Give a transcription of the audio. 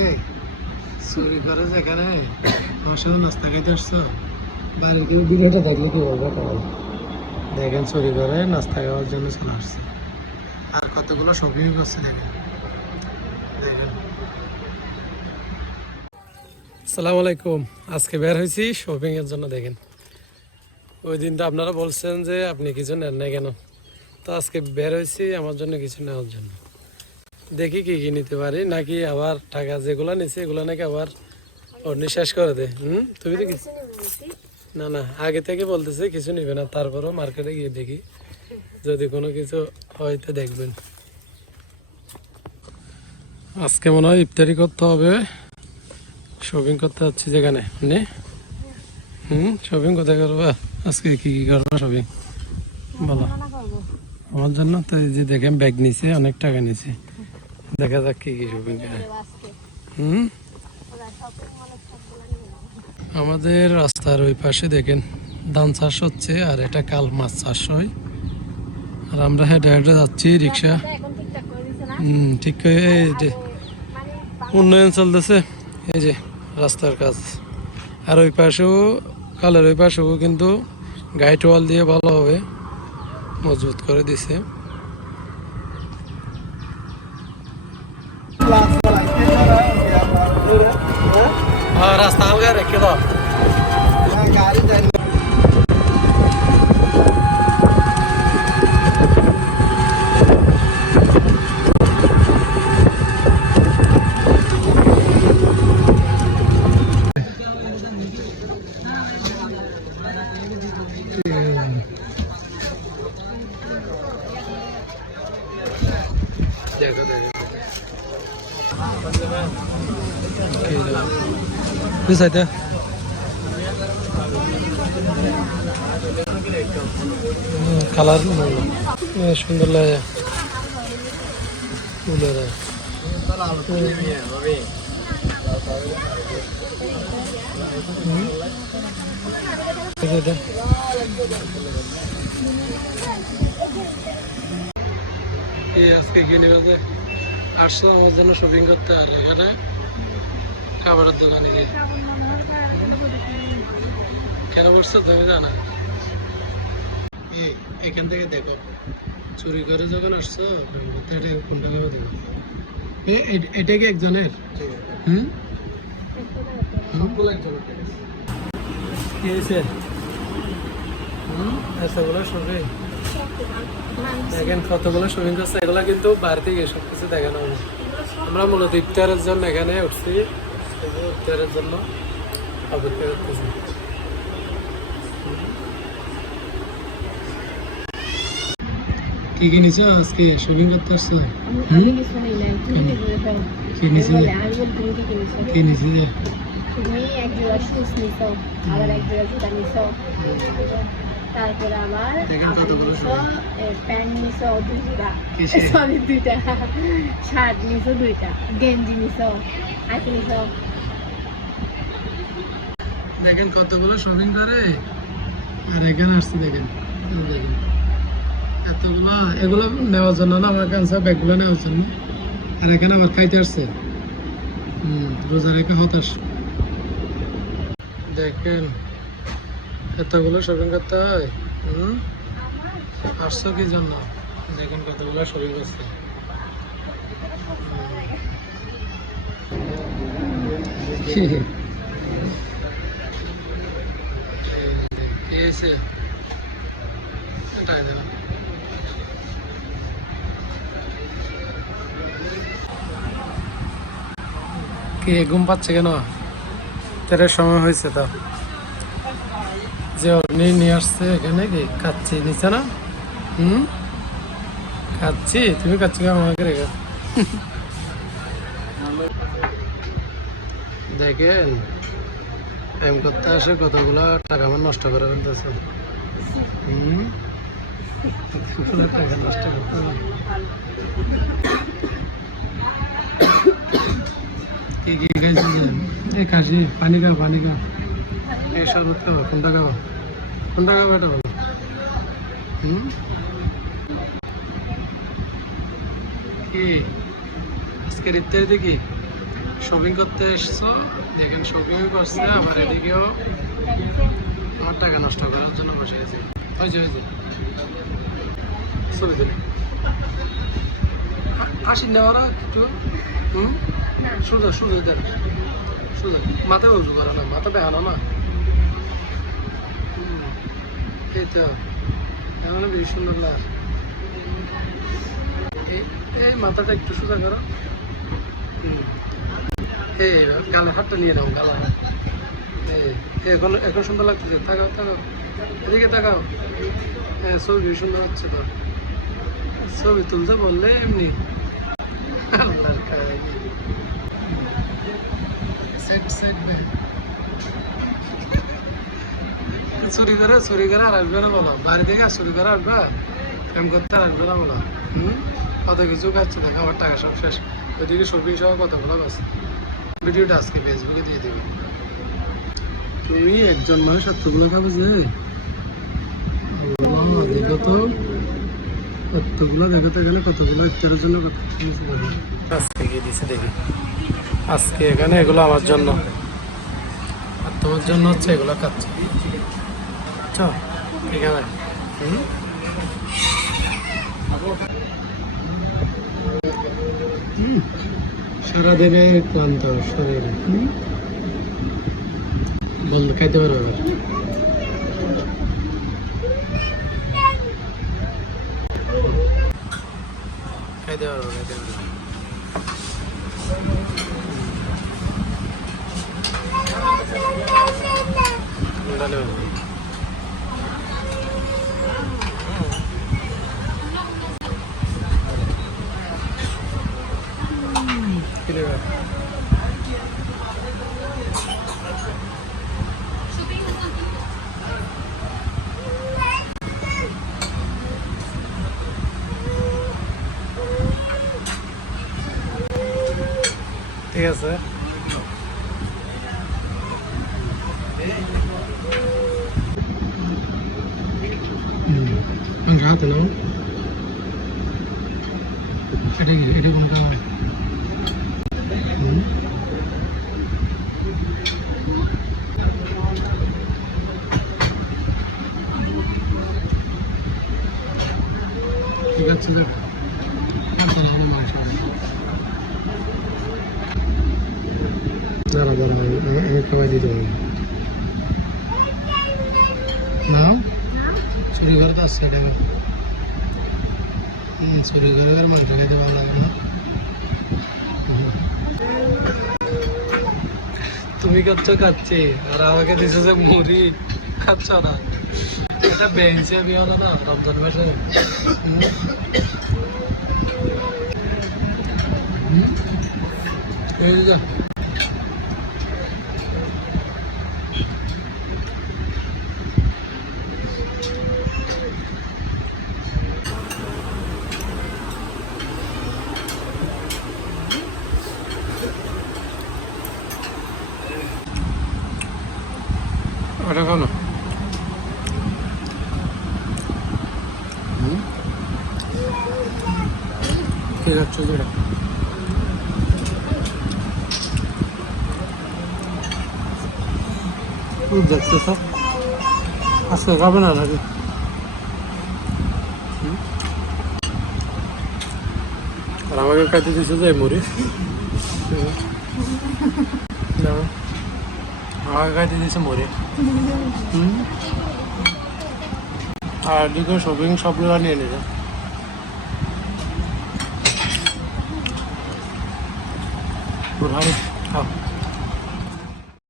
এই চুরি করে যেখানে আমার সাথে নাস্তা খাইতে আসছো, বাড়ির কেউ ভিডিওটা দেখলে কি বলবে কেমন? দেখেন চুরি করে নাস্তা খাওয়ার জন্য চলে আসছে, আর কতগুলো শপিং করছে দেখেন। দেখেন। আসসালামু আলাইকুম। আজকে বের হয়েছি শপিং এর জন্য। দেখেন, ওই দিন তো আপনারা বলছেন যে আপনি কিছু নেন নাই কেন, তো আজকে বের হয়েছি আমার জন্য কিছু নেওয়ার জন্য। দেখি কি কি নিতে পারি, নাকি আবার টাকা যেগুলো নিছে এগুলো নাকি আবার অন্য শেষ করে দে। তুমি তো কিছু না না আগে থেকে বলতেছে কিছু নিবে না, তারপরও মার্কেটে গিয়ে দেখি যদি কোনো কিছু হয় তো দেখবেন। আজকে মনে হয় ইফতারি করতে হবে, শপিং করতে যাচ্ছি যেখানে। শপিং কোথায় করবা আজকে, কি কি করবা শপিং বলো আমার জন্য? তো এই যে দেখেন ব্যাগ নিছে, অনেক টাকা নিছে, দেখা যাক কি কি শপিং করে। আমাদের রাস্তার ওই পাশে দেখেন ধান চাষ হচ্ছে, আর এটা কাল মাছ চাষ হয়, আর আমরা হেঁটে হেঁটে যাচ্ছি। রিক্সা ঠিক করে এই যে উন্নয়ন চলতেছে, এই যে রাস্তার কাজ। আর ওই পাশেও কালের ওই পাশেও কিন্তু গাইড ওয়াল দিয়ে ভালোভাবে মজবুত করে দিছে। রাস্তা হালকা রেখে দাও। দেখো দেখো কালার সুন্দর লাগে ফুলের। আজকে কি নেবে যে আসছো আমার জন্য শপিং করতে, আর এখানে খাবারের দোকানে গিয়ে কেন করছো তুমি জানা? এখান থেকে দেখো চুরি করে যখন আসছো কোনটা ভেবে দেখো। এটা কি একজনের? কি হয়েছে? এতগুলো শপিং দেখেন, কতগুলো শপিং করছে। এগুলো কিন্তু বাড়িতে গিয়ে সবকিছু দেখানো হবে। আমরা মূলত ইফতারের জন্য এখানে উঠছি, ইফতারের জন্য অপেক্ষা করতেছি। কি কি নিছো আজকে শপিং করতে আসছো? কি নিছো? কি নিছো যে তুমি এক জোড়া শুজ নিছো, আবার এক জোড়া জুতা নিছো, তারপরে আবার প্যান্ট নিছো দুইটা, শার্ট নিছো দুইটা, গেঞ্জি নিছো, আর কি নিছো? দেখেন কতগুলো শপিং করে, আর এখানে আসছে দেখেন। দেখেন এতগুলো, এগুলো নেওয়ার জন্য না, আমার কাছে ব্যাগগুলো নেওয়ার জন্য। আর এখানে আবার খাইতে আসছে। রোজা রেখে হতাশ। দেখেন এতগুলো শপিং করতে হয়। আসছো কি জন্য? দেখেন কতগুলো শপিং করছে। কি হয়েছে? কে ঘুম পাচ্ছে কেন? তেরের সময় হয়েছে তো, যে অগ্নি নিয়ে আসছে এখানে। কি খাচ্ছি নিচে না? খাচ্ছি, তুমি খাচ্ছি আমাকে রেখে। দেখেন টাইম করতে আসে কতগুলো টাকা আমার নষ্ট করে ফেলতেছে। টাকা নষ্ট করতে কি কি খাইছি? এই খাসি, পানি খাও পানি খাও, এই শরবত খাও। কোনটা খাবো? কোনটা খাবো এটা বলো। কি আজকের ইফতারিতে কি শপিং করতে এসছো, দেখেন শপিংও করছে, আবার এদিকেও আমার টাকা নষ্ট করার জন্য বসে গেছে। হয়েছে হয়েছে, ছবি তুলে আসেন না ওরা একটু। সোজা সোজা দেন, সোজা মাথায় উঁচু করা না, মাথা বেহানো না। এই তো এখন বেশি সুন্দর না। এই মাথাটা একটু সোজা করো। এই গালের হাতটা নিয়ে নাও, গালার হাত। এখন এখন সুন্দর লাগতেছে, তাকাও তাকাও, এদিকে তাকাও। হ্যাঁ ছবি সুন্দর হচ্ছে তো। ছবি তুলতে বললে এমনি আল্লাহর কাহিনী। সেট সেট চুরি করে আর আসবে না বলো, বাড়ি থেকে আর চুরি করে আসবা, কাম করতে আর আসবে না বলো। কত কিছু খাচ্ছে, দেখো আমার টাকা সব শেষ। ওইদিকে শপিং সহ কথা বলা বাস। ভিডিওটা আজকে ফেসবুকে দিয়ে দেবে। তুমি একজন মানুষ এতগুলো খাবে যে, দেখো তো কতগুলো, দেখাতে গেলে কতগুলো ইফতারের জন্য আজকে গিয়ে দিছে দেখি। আজকে এখানে এগুলো আমার জন্য আর তোমার জন্য হচ্ছে এগুলো খাচ্ছে। চল ঠিক আছে। সারাদিনে ক্লান্ত শরীর, বলতে খাইতে পারবে এবার। খাইতে পারবো খাইতে পারবো। ঠিক আছে, হাতে নাও। এটা কি, এটা কোনটা? ঠিক আছে, দাঁড়া দাঁড়া, আমি খাওয়াই দিতে পারি না। চুরি করে তো আসছে এটা, চুরি করে মাংস খাইতে ভালো লাগে না। তুমি খাচ্ছ খাচ্ছি, আর আমাকে দিছে যে মুড়ি, খাচ্ছ না। এটা বেঞ্চে বিয়ে হলো না রমজান মাসে। এই যা ওটা খাও না। ঠিক আছে যেটা দেখতেছ, আজকে খাবে না নাকি? আর আমাকে খাইতে দিচ্ছে যে মুড়ি, আমাকে খাইতে দিচ্ছে মুড়ি। আর এদিকে শপিং সবগুলো নিয়ে নিবে। খাও।